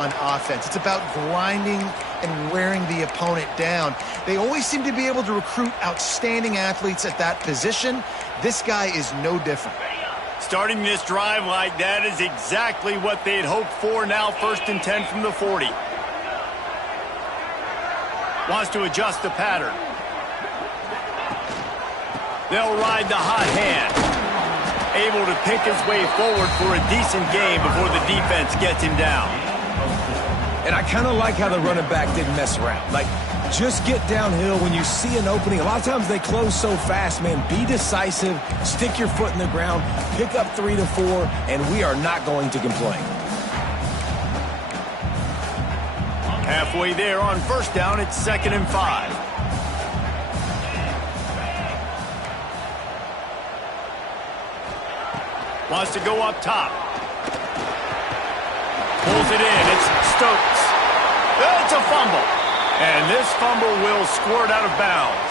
on offense. It's about grinding and wearing the opponent down. They always seem to be able to recruit outstanding athletes at that position. This guy is no different. Starting this drive like that is exactly what they had hoped for. Now 1st and 10 from the 40. Wants to adjust the pattern. They'll ride the hot hand. Able to pick his way forward for a decent game before the defense gets him down. And I kind of like how the running back didn't mess around. Like, just get downhill when you see an opening. A lot of times they close so fast, man. Be decisive, stick your foot in the ground, pick up 3 to 4, and we are not going to complain. Halfway there on 1st down, it's 2nd and 5. Wants to go up top. Pulls it in. It's Stokes. It's a fumble. And this fumble will squirt out of bounds.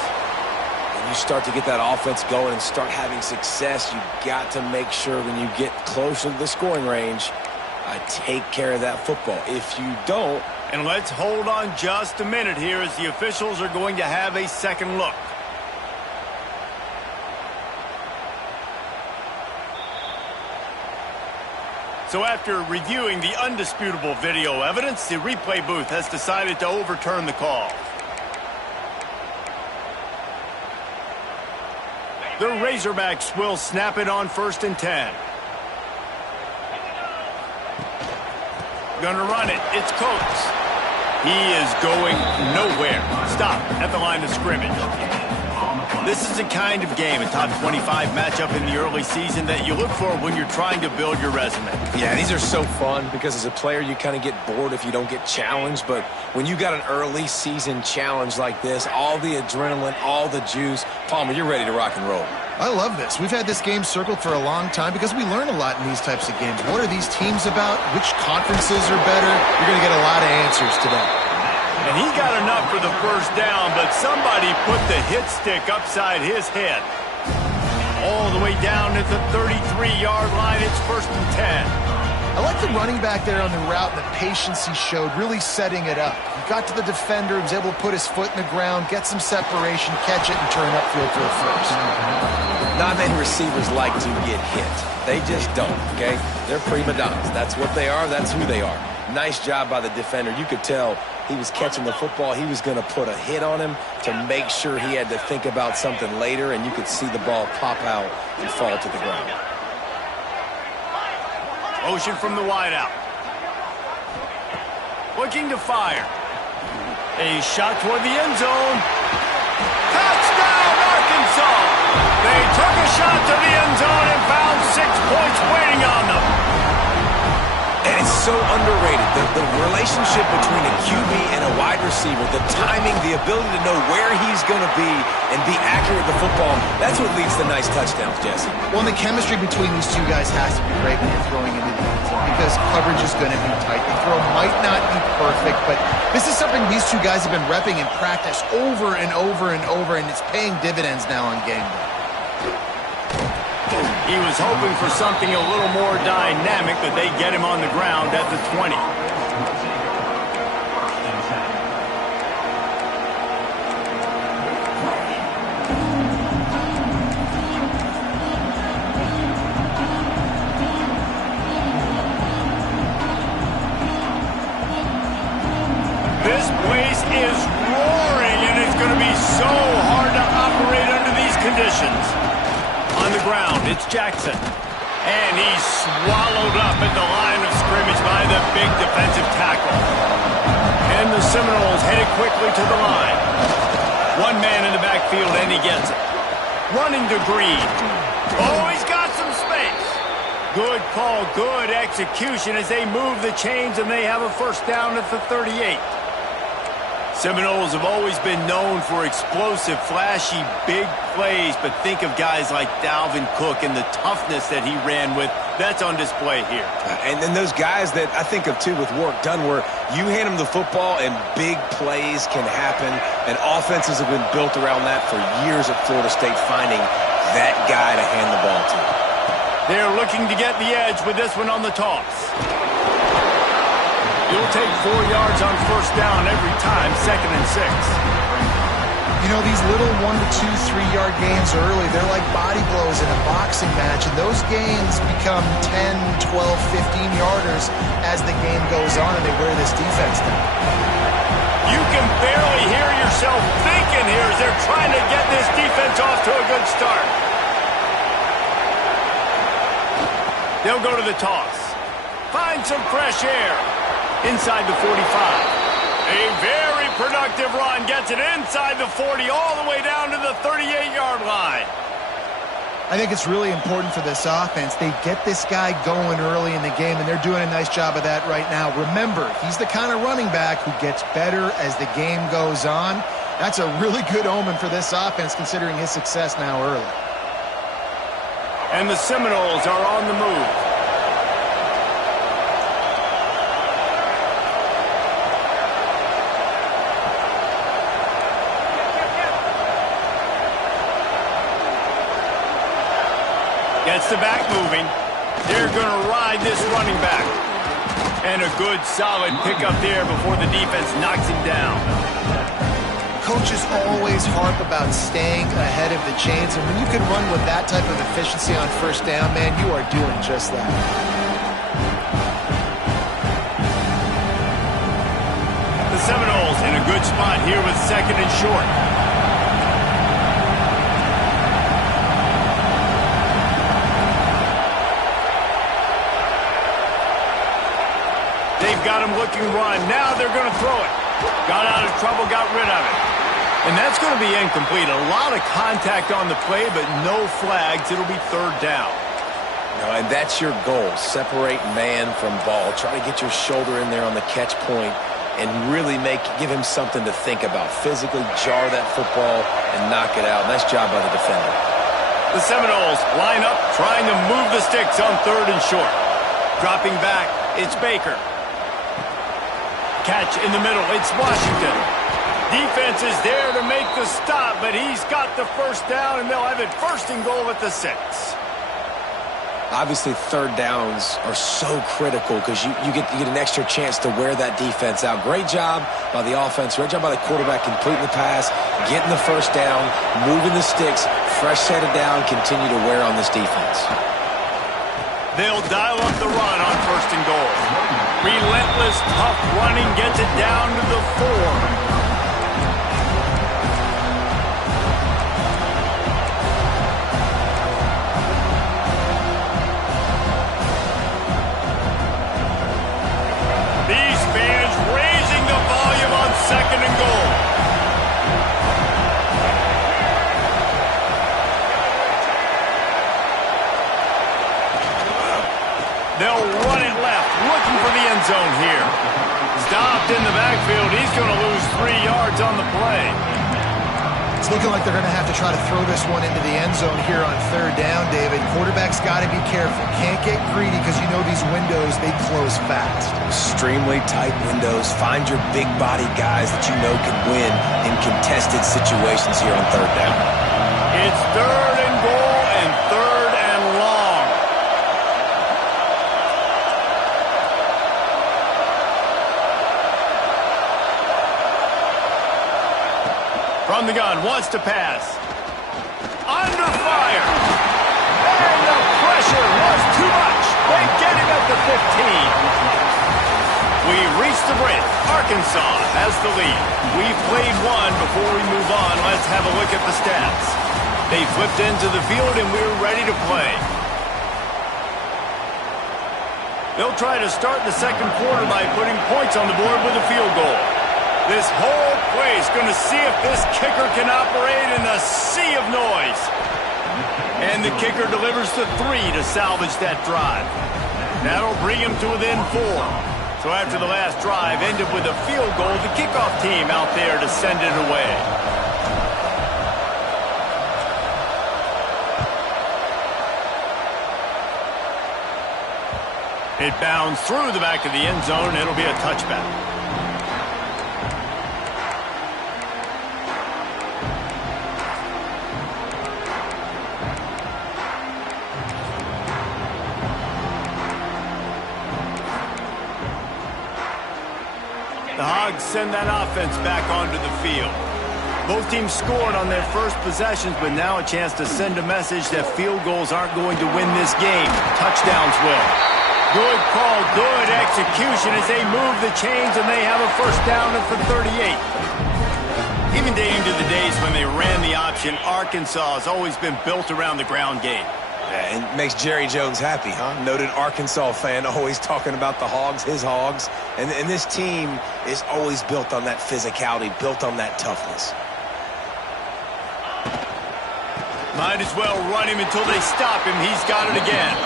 When you start to get that offense going and start having success, you've got to make sure when you get closer to the scoring range, take care of that football. If you don't... And let's hold on just a minute here as the officials are going to have a second look. So after reviewing the undisputable video evidence, the replay booth has decided to overturn the call. The Razorbacks will snap it on 1st and 10. Gonna run it. It's Coates. He is going nowhere. Stop at the line of scrimmage. This is the kind of game, a top 25 matchup in the early season, that you look for when you're trying to build your resume. Yeah, these are so fun because as a player you kind of get bored if you don't get challenged, but when you got an early season challenge like this, all the adrenaline, all the juice, Palmer, you're ready to rock and roll. I love this. We've had this game circled for a long time because we learn a lot in these types of games. What are these teams about? Which conferences are better? You're going to get a lot of answers today. And he got enough for the 1st down, but somebody put the hit stick upside his head. All the way down at the 33-yard line, it's 1st and 10. I like the running back there on the route and the patience he showed, really setting it up. He got to the defender, he was able to put his foot in the ground, get some separation, catch it, and turn upfield for a first. Not many receivers like to get hit. They just don't, okay? They're prima donnas. That's what they are. That's who they are. Nice job by the defender. You could tell he was catching the football. He was going to put a hit on him to make sure he had to think about something later, and you could see the ball pop out and fall to the ground. Motion from the wideout. Looking to fire. A shot toward the end zone. Touchdown, Arkansas! They took a shot to the end zone and found 6 points waiting on them. And it's so underrated. The relationship between a QB and a wide receiver, the timing, the ability to know where he's going to be and be accurate with the football, that's what leads to nice touchdowns, Jesse. Well, the chemistry between these two guys has to be great when you're throwing into the end zone because coverage is going to be tight. The throw might not be perfect, but this is something these two guys have been repping in practice over and over and over, and it's paying dividends now on game day. He was hoping for something a little more dynamic, but they get him on the ground at the 20. This place is roaring, and it's going to be so hard to operate under these conditions. On the ground, it's Jackson. And he's swallowed up at the line of scrimmage by the big defensive tackle. And the Seminoles headed quickly to the line. One man in the backfield, and he gets it. Running to Green. Oh, he's got some space. Good call, good execution as they move the chains, and they have a 1st down at the 38. Seminoles have always been known for explosive, flashy, big plays, but think of guys like Dalvin Cook and the toughness that he ran with. That's on display here. And then those guys that I think of, too, with work done, where you hand them the football and big plays can happen, and offenses have been built around that for years at Florida State, finding that guy to hand the ball to. They're looking to get the edge with this one on the toss. You'll take 4 yards on first down every time, 2nd and 6. You know, these little 1 to 2, 3-yard gains early, they're like body blows in a boxing match, and those gains become 10, 12, 15-yarders as the game goes on and they wear this defense down. You can barely hear yourself thinking here as they're trying to get this defense off to a good start. They'll go to the toss. Find some fresh air inside the 45. A very productive run gets it inside the 40 all the way down to the 38-yard line. I think it's really important for this offense. They get this guy going early in the game, and they're doing a nice job of that right now. Remember, he's the kind of running back who gets better as the game goes on. That's a really good omen for this offense, considering his success now early. And the Seminoles are on the move. Gets the back moving. They're going to ride this running back. And a good, solid pickup there before the defense knocks him down. Coaches always harp about staying ahead of the chains, and when you can run with that type of efficiency on first down, man, you are doing just that. The Seminoles in a good spot here with 2nd and short. They've got him looking run. Now they're going to throw it. Got out of trouble, got rid of it. And that's going to be incomplete. A lot of contact on the play, but no flags. It'll be 3rd down. No, and that's your goal. Separate man from ball. Try to get your shoulder in there on the catch point and really give him something to think about. Physically jar that football and knock it out. Nice job by the defender. The Seminoles line up, trying to move the sticks on 3rd and short. Dropping back, it's Baker. Catch in the middle, it's Washington. Defense is there to make the stop, but he's got the first down, and they'll have it 1st and goal at the 6. Obviously, 3rd downs are so critical because you get an extra chance to wear that defense out. Great job by the offense. Great job by the quarterback completing the pass, getting the first down, moving the sticks, fresh set of down, continue to wear on this defense. They'll dial up the run on 1st and goal. Relentless, tough running gets it down to the 4. These fans raising the volume on 2nd and goal. They'll run it left, looking for the end zone here. Stopped in the backfield. He's going to lose 3 yards on the play. It's looking like they're going to have to try to throw this one into the end zone here on 3rd down, David. Quarterback's got to be careful. Can't get greedy because you know these windows, they close fast. Extremely tight windows. Find your big body guys that you know can win in contested situations here on 3rd down. It's 3rd and goal and 3rd and long. From the gun, wants to pass. Under fire. And the pressure was too much. They get him at the 15. We reached the break. Arkansas has the lead. We've played one. Before we move on, let's have a look at the stats. They flipped into the field and we're ready to play. They'll try to start the 2nd quarter by putting points on the board with a field goal. This whole play is going to see if this kicker can operate in a sea of noise. And the kicker delivers the 3 to salvage that drive. That'll bring him to within 4. So after the last drive ended with a field goal, the kickoff team out there to send it away. It bounds through the back of the end zone. It'll be a touchback. The Hogs send that offense back onto the field. Both teams scored on their first possessions, but now a chance to send a message that field goals aren't going to win this game. Touchdowns will. Good call, good execution as they move the chains, and they have a first down for 38. Even dating to the days when they ran the option, Arkansas has always been built around the ground game. Yeah, and makes Jerry Jones happy, huh? Noted Arkansas fan, always talking about the Hogs, his Hogs. And this team is always built on that physicality, built on that toughness. Might as well run him until they stop him. He's got it again.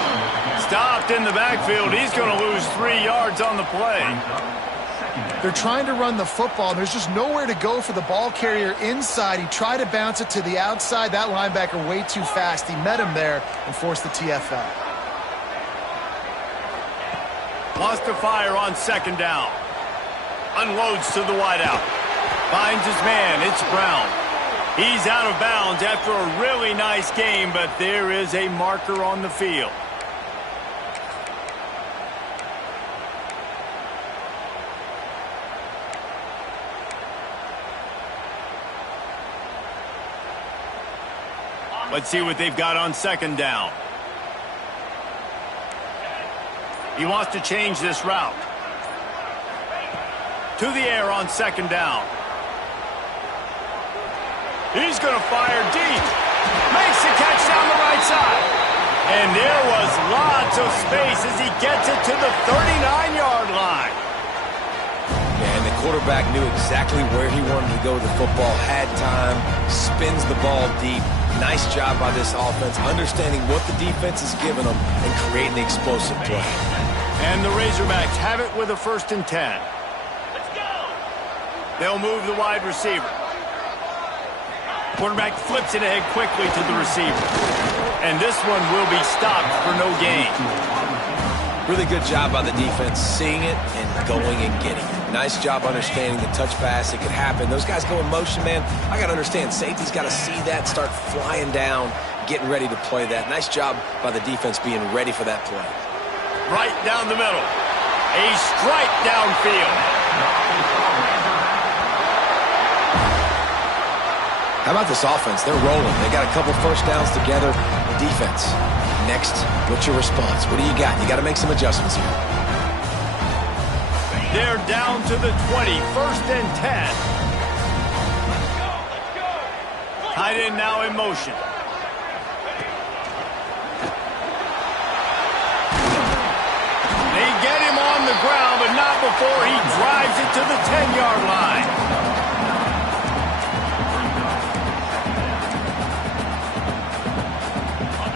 Stopped in the backfield. He's going to lose 3 yards on the play. They're trying to run the football, and there's just nowhere to go for the ball carrier inside. He tried to bounce it to the outside. That linebacker way too fast. He met him there and forced the TFL. Wants to fire on second down. Unloads to the wideout. Finds his man. It's Brown. He's out of bounds after a really nice game, but there is a marker on the field. Let's see what they've got on second down. He wants to change this route. To the air on second down. He's going to fire deep. Makes the catch down the right side. And there was lots of space as he gets it to the 39-yard line. And the quarterback knew exactly where he wanted to go with the football, had time, spins the ball deep. Nice job by this offense, understanding what the defense is giving them and creating the explosive play. And the Razorbacks have it with a 1st and 10. Let's go. They'll move the wide receiver. Quarterback flips it ahead quickly to the receiver. And this one will be stopped for no gain. Really good job by the defense, seeing it and going and getting it. Nice job understanding the touch pass. It could happen. Those guys go in motion, man. I got to understand, safety's got to see that, start flying down, getting ready to play that. Nice job by the defense being ready for that play. Right down the middle. A strike downfield. How about this offense? They're rolling. They got a couple first downs together. The defense. Next, what's your response? What do you got? You got to make some adjustments here. They're down to the 20. 1st and 10. Tight end now in motion. They get him on the ground, but not before he drives it to the 10-yard line.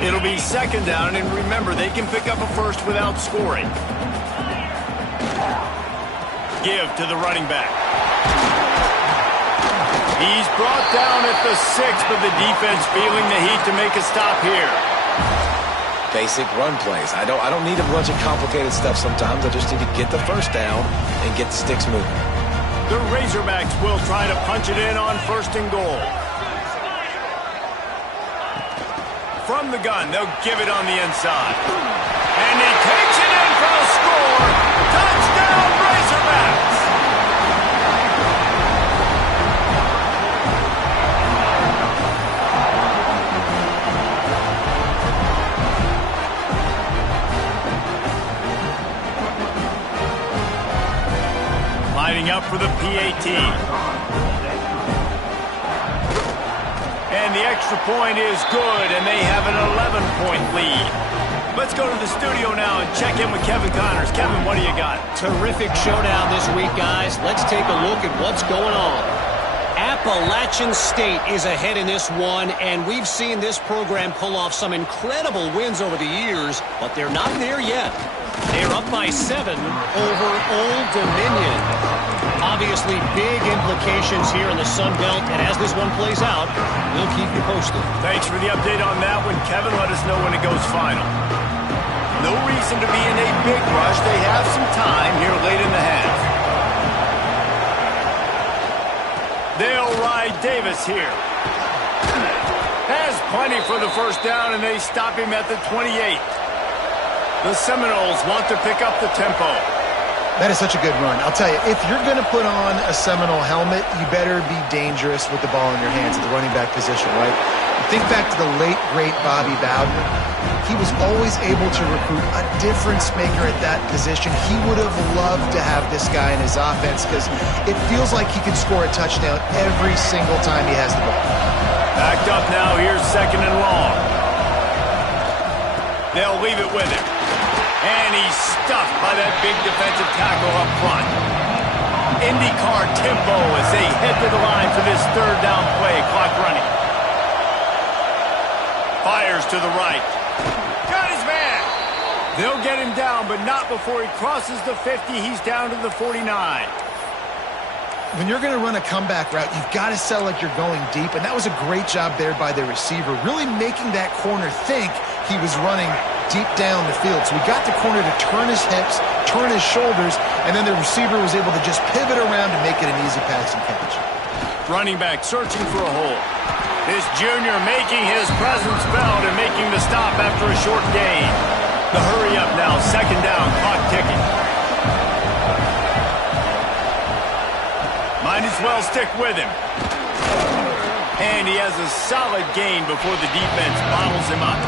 It'll be second down, and remember, they can pick up a first without scoring. Give to the running back. He's brought down at the 6, but the defense feeling the heat to make a stop here. Basic run plays. I don't need a bunch of complicated stuff sometimes. I just need to get the first down and get the sticks moving. The Razorbacks will try to punch it in on 1st and goal. From the gun, they'll give it on the inside. And he takes it in for a score. Touchdown, Razorbacks! Lining up for the PAT. And the extra point is good, and they have an 11-point lead. Let's go to the studio now and check in with Kevin Connors. Kevin, what do you got? Terrific showdown this week, guys. Let's take a look at what's going on. Appalachian State is ahead in this one, and we've seen this program pull off some incredible wins over the years, but they're not there yet. They're up by 7 over Old Dominion. Obviously, big implications here in the Sun Belt, and as this one plays out, we'll keep you posted. Thanks for the update on that one, Kevin. Let us know when it goes final. No reason to be in a big rush. They have some time here late in the half. They'll ride Davis here. Has plenty for the first down, and they stop him at the 28. The Seminoles want to pick up the tempo. That is such a good run. I'll tell you, if you're going to put on a Seminole helmet, you better be dangerous with the ball in your hands at the running back position, right? Think back to the late, great Bobby Bowden. He was always able to recruit a difference maker at that position. He would have loved to have this guy in his offense because it feels like he can score a touchdown every single time he has the ball. Backed up now, here's 2nd and long. They'll leave it with him. And he's stuffed by that big defensive tackle up front. IndyCar tempo as they head to the line for this 3rd down play. Clock running. Fires to the right. Got his man. They'll get him down, but not before he crosses the 50. He's down to the 49. When you're going to run a comeback route, you've got to sell like you're going deep, and that was a great job there by the receiver, really making that corner think he was running deep down the field. So we got the corner to turn his hips, turn his shoulders, and then the receiver was able to just pivot around and make it an easy passing catch. Running back searching for a hole. This junior making his presence felt and making the stop after a short gain. The hurry up now, 2nd down, clock ticking. Might as well stick with him. And he has a solid gain before the defense bottles him up.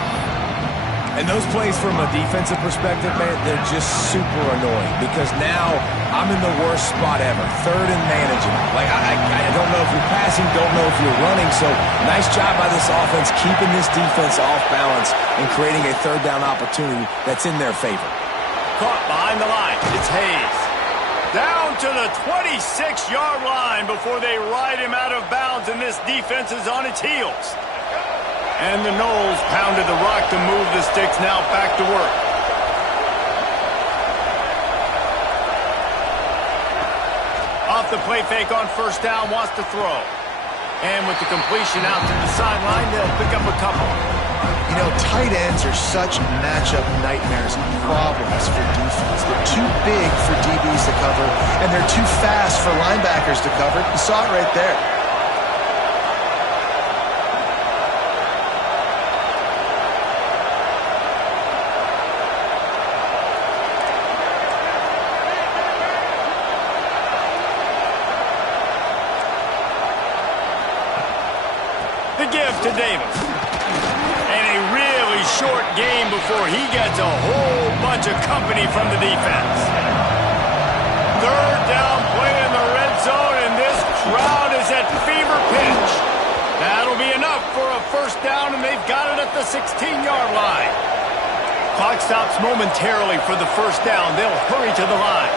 And those plays from a defensive perspective, man, they're just super annoying because now I'm in the worst spot ever. 3rd and manageable. Like, I don't know if you're passing, don't know if you're running. So nice job by this offense keeping this defense off balance and creating a 3rd down opportunity that's in their favor. Caught behind the line. It's Hayes. Down to the 26-yard line before they ride him out of bounds, and this defense is on its heels. And the Noles pounded the rock to move the sticks, now back to work. Off the play fake on 1st down, wants to throw. And with the completion out to the sideline, they'll pick up a couple. You know, tight ends are such matchup nightmares and problems for defense. They're too big for DBs to cover, and they're too fast for linebackers to cover. You saw it right there. The give to Davis. And a really short game before he gets a whole bunch of company from the defense. 3rd down play in the red zone, and this crowd is at fever pitch. That'll be enough for a 1st down, and they've got it at the 16-yard line. Clock stops momentarily for the 1st down. They'll hurry to the line.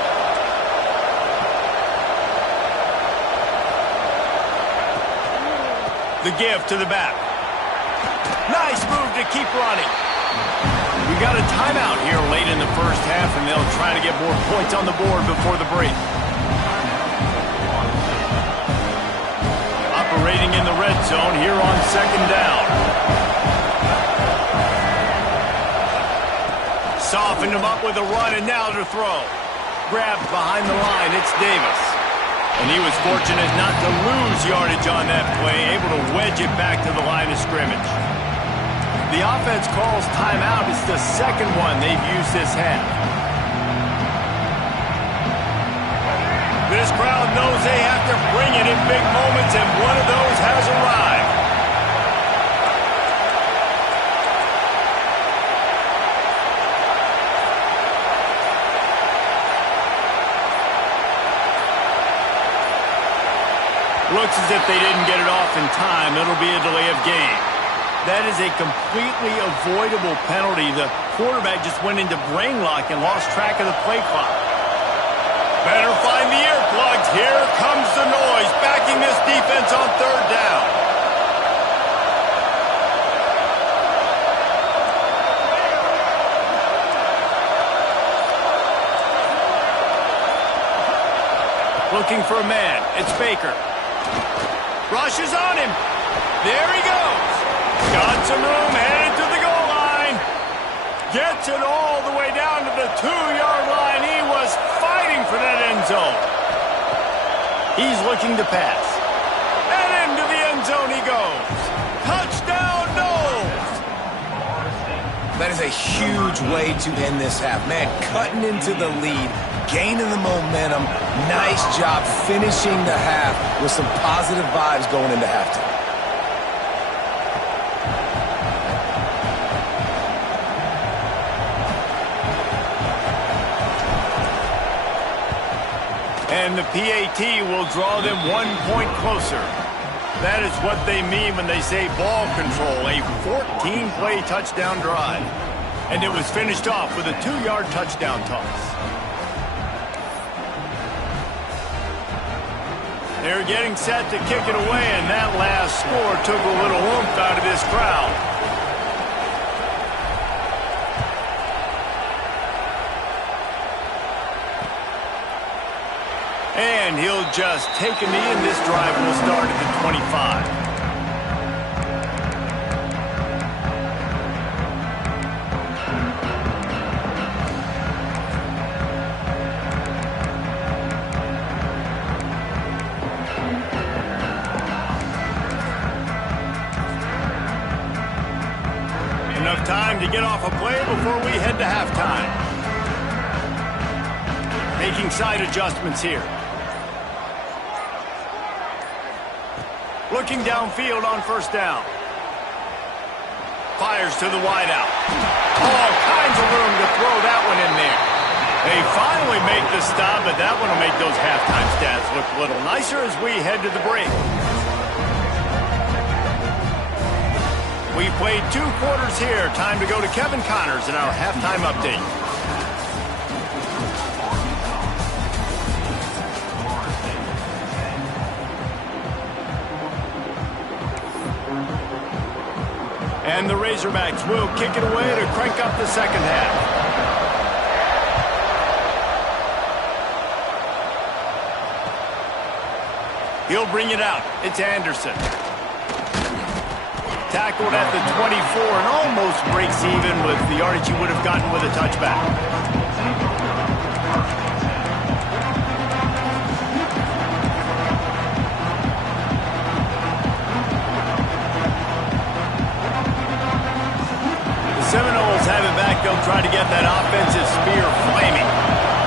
The give to the back. Nice move to keep running. We got a timeout here late in the 1st half, and they'll try to get more points on the board before the break. Operating in the red zone here on 2nd down. Softened him up with a run, and now to throw. Grabbed behind the line, it's Davis. And he was fortunate not to lose yardage on that play, able to wedge it back to the line of scrimmage. The offense calls timeout. It's the 2nd one they've used this half. This crowd knows they have to bring it in big moments, and one of those has arrived. Looks as if they didn't get it off in time. It'll be a delay of game. That is a completely avoidable penalty. The quarterback just went into brain lock and lost track of the play clock. Better find the earplugs. Here comes the noise, backing this defense on 3rd down. Looking for a man. It's Baker. Rushes on him. There he goes. Got some room, headed to the goal line. Gets it all the way down to the 2-yard line. He was fighting for that end zone. He's looking to pass. And into the end zone he goes. Touchdown, Noles. That is a huge way to end this half. Man, cutting into the lead gaining the momentum. Nice job finishing the half with some positive vibes going into halftime. And the PAT will draw them 1 point closer. That is what they mean when they say ball control, a 14-play touchdown drive. And it was finished off with a 2-yard touchdown toss. They're getting set to kick it away, and that last score took a little oomph out of this crowd. And he'll just take a knee, and this drive will start at the 25. Enough time to get off a play before we head to halftime. Making side adjustments here. Looking downfield on first down. Fires to the wideout. All kinds of room to throw that one in there. They finally make the stop, but that one will make those halftime stats look a little nicer as we head to the break. We've played 2 quarters here. Time to go to Kevin Connors in our halftime update. And the Razorbacks will kick it away to crank up the second half. He'll bring it out. It's Anderson. Tackled at the 24 and almost breaks even with the yardage he would have gotten with a touchback. Seminoles have it back. They'll try to get that offensive spear flaming.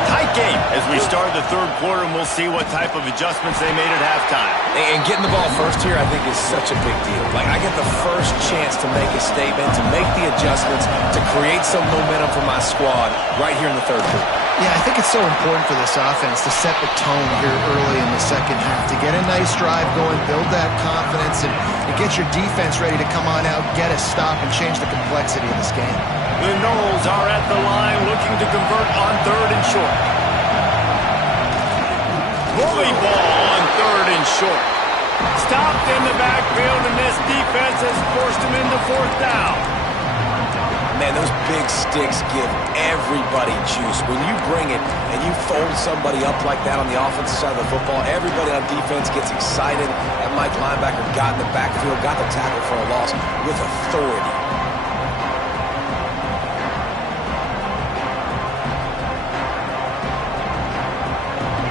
Tight game as we start the third quarter, and we'll see what type of adjustments they made at halftime. And getting the ball first here, I think, is such a big deal. Like, I get the first chance to make a statement, to make the adjustments, to create some momentum for my squad right here in the third quarter. Yeah, I think it's so important for this offense to set the tone here early in the second half, to get a nice drive going, build that confidence, and get your defense ready to come on out, get a stop, and change the complexity of this game. The Noles are at the line looking to convert on 3rd and short. Bully ball on 3rd and short. Stopped in the backfield, and this defense has forced him into 4th down. Man, those big sticks give everybody juice. When you bring it and you fold somebody up like that on the offensive side of the football, everybody on defense gets excited. That Mike linebacker got in the backfield, got the tackle for a loss with authority.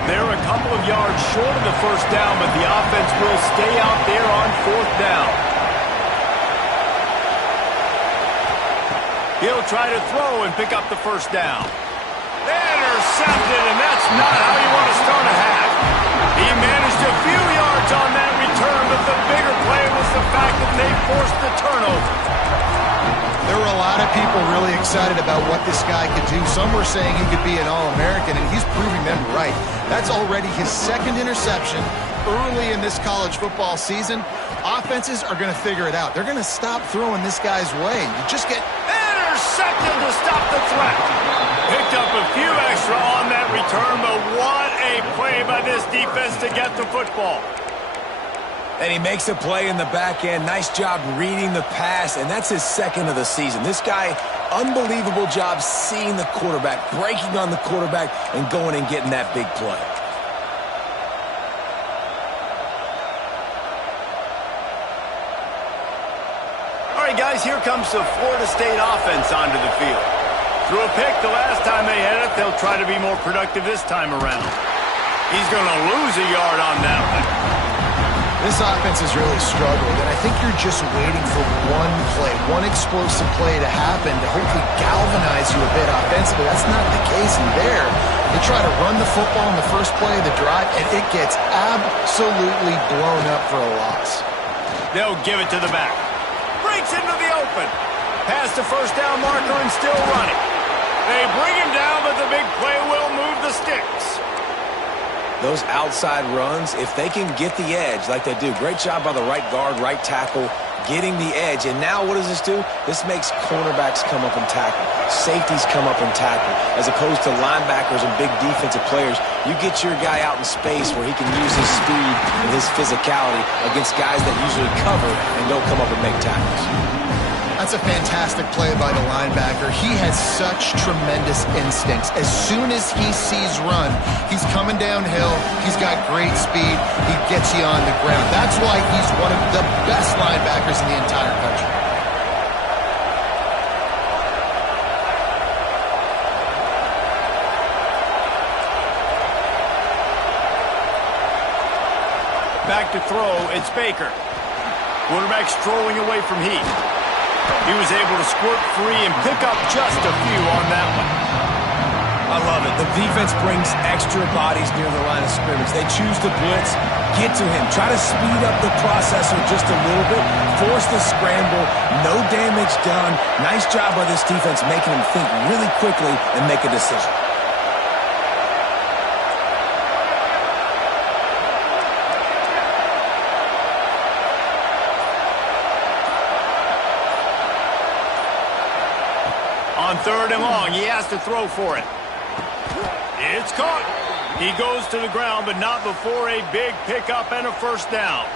They're a couple of yards short of the first down, but the offense will stay out there on 4th down. He'll try to throw and pick up the first down. Intercepted, and that's not how you want to start a half. He managed a few yards on that return, but the bigger play was the fact that they forced the turnover. There were a lot of people really excited about what this guy could do. Some were saying he could be an All-American, and he's proving them right. That's already his 2nd interception early in this college football season. Offenses are going to figure it out. They're going to stop throwing this guy's way. You just get intercepted to stop the threat. Picked up a few extra on that return, but what a play by this defense to get the football. And he makes a play in the back end. Nice job reading the pass, and that's his 2nd of the season. This guy, unbelievable job seeing the quarterback, breaking on the quarterback, and going and getting that big play. All right, guys, here comes the Florida State offense onto the field. Threw a pick the last time they had it. They'll try to be more productive this time around. He's going to lose a yard on that one. This offense has really struggled, and I think you're just waiting for one play, one explosive play to happen to hopefully galvanize you a bit offensively. That's not the case in there. They try to run the football in the first play of the drive, and it gets absolutely blown up for a loss. They'll give it to the back. Breaks into the open. Past the first down marker and still running. They bring him down, but the big play will move the sticks. Those outside runs, if they can get the edge like they do, great job by the right guard, right tackle, getting the edge. And now what does this do? This makes cornerbacks come up and tackle. Safeties come up and tackle. As opposed to linebackers and big defensive players, you get your guy out in space where he can use his speed and his physicality against guys that usually cover and don't come up and make tackles. That's a fantastic play by the linebacker. He has such tremendous instincts. As soon as he sees run, he's coming downhill. He's got great speed. He gets you on the ground. That's why he's one of the best linebackers in the entire country. Back to throw, it's Baker. Quarterback strolling away from Heath. He was able to squirt free and pick up just a few on that one. I love it. The defense brings extra bodies near the line of scrimmage. They choose to blitz, get to him, try to speed up the processor just a little bit, force the scramble, no damage done. Nice job by this defense making him think really quickly and make a decision. On 3rd and long, he has to throw for it. It's caught. He goes to the ground, but not before a big pickup and a first down.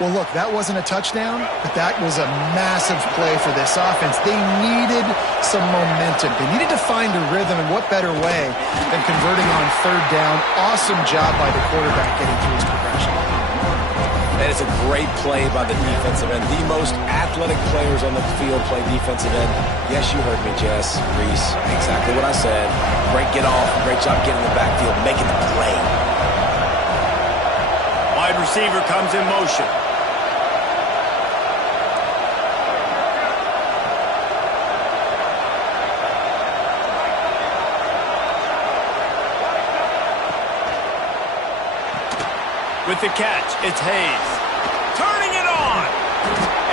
Well, look, that wasn't a touchdown, but that was a massive play for this offense. They needed some momentum. They needed to find a rhythm, and what better way than converting on 3rd down. Awesome job by the quarterback getting through his progression. And it's a great play by the defensive end. The most athletic players on the field play defensive end. Yes, you heard me, Jess, Reese. Exactly what I said. Great get off. Great job getting in the backfield, making the play. Wide receiver comes in motion. With the catch, it's Hayes. Turning it on!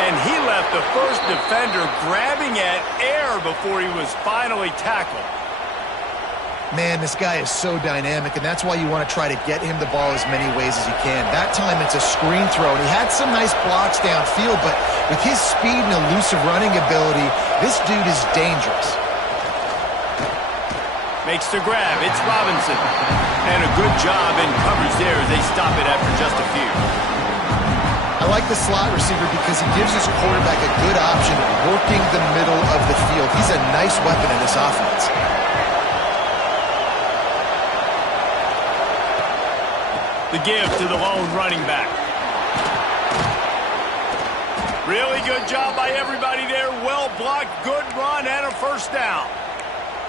And he left the first defender grabbing at air before he was finally tackled. Man, this guy is so dynamic, and that's why you want to try to get him the ball as many ways as you can. That time, it's a screen throw, and he had some nice blocks downfield, but with his speed and elusive running ability, this dude is dangerous. Makes the grab. It's Robinson. And a good job in coverage there as they stop it after just a few. I like the slot receiver because he gives his quarterback a good option working the middle of the field. He's a nice weapon in this offense. The give to the lone running back. Really good job by everybody there. Well blocked, good run, and a first down.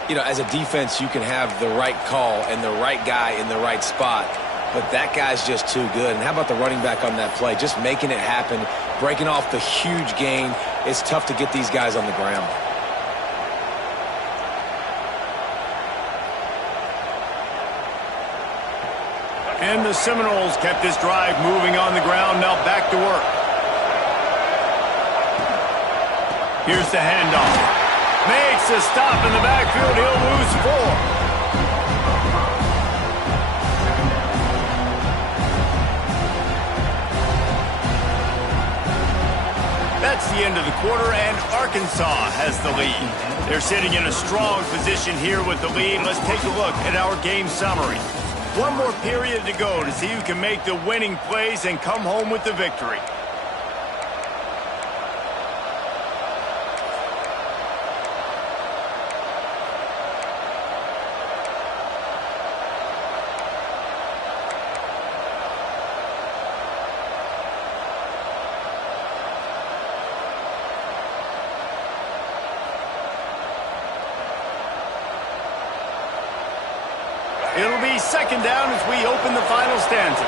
You know, as a defense, you can have the right call and the right guy in the right spot, but that guy's just too good. And how about the running back on that play? Just making it happen, breaking off the huge gain. It's tough to get these guys on the ground. And the Seminoles kept this drive moving on the ground. Now back to work. Here's the handoff. Makes a stop in the backfield. He'll lose 4. That's the end of the quarter, and Arkansas has the lead. They're sitting in a strong position here with the lead. Let's take a look at our game summary. One more period to go to see who can make the winning plays and come home with the victory. It'll be 2nd down as we open the final stanza.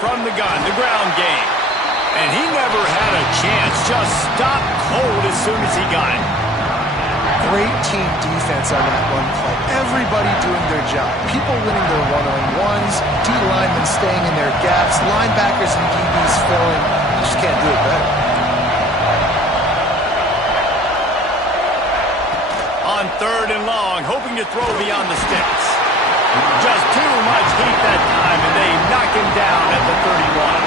From the gun, the ground game. And he never had a chance. Just stopped cold as soon as he got it. great team defense on that one play. Everybody doing their job. People winning their one-on-ones, D-linemen staying in their gaps, linebackers and DBs filling. You just can't do it better. On 3rd and long, hoping to throw beyond the sticks. Just too much heat that time, and they knock him down at the 31.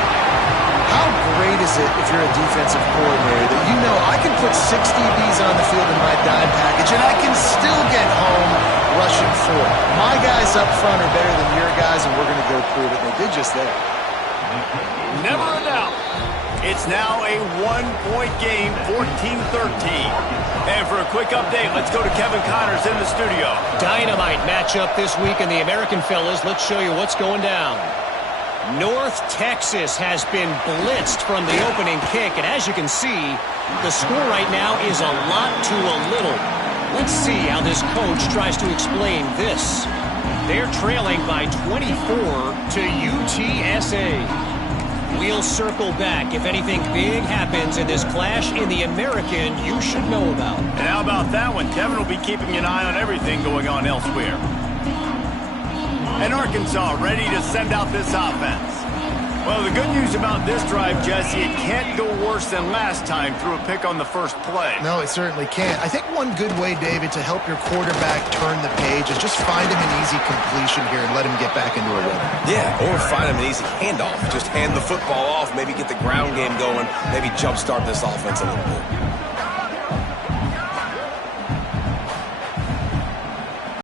How great is it if you're a defensive coordinator that you know I can put 6 DBs on the field in my dime package and I can still get home rushing 4. My guys up front are better than your guys, and we're going to go prove it. They did just that. Never a doubt. It's now a 1-point game, 14-13. And for a quick update, let's go to Kevin Connors in the studio. Dynamite matchup this week in the American, fellas. Let's show you what's going down. North Texas has been blitzed from the opening kick, and as you can see, the score right now is a lot to a little. Let's see how this coach tries to explain this. They're trailing by 24 to UTSA. We'll circle back if anything big happens in this clash in the American you should know about. And how about that one? Kevin will be keeping an eye on everything going on elsewhere. And Arkansas ready to send out this offense. Well, the good news about this drive, Jesse, it can't go worse than last time through a pick on the first play. No, it certainly can't. I think one good way, David, to help your quarterback turn the page is just find him an easy completion here and let him get back into a rhythm. Yeah, or find him an easy handoff. Just hand the football off, maybe get the ground game going, maybe jumpstart this offense a little bit.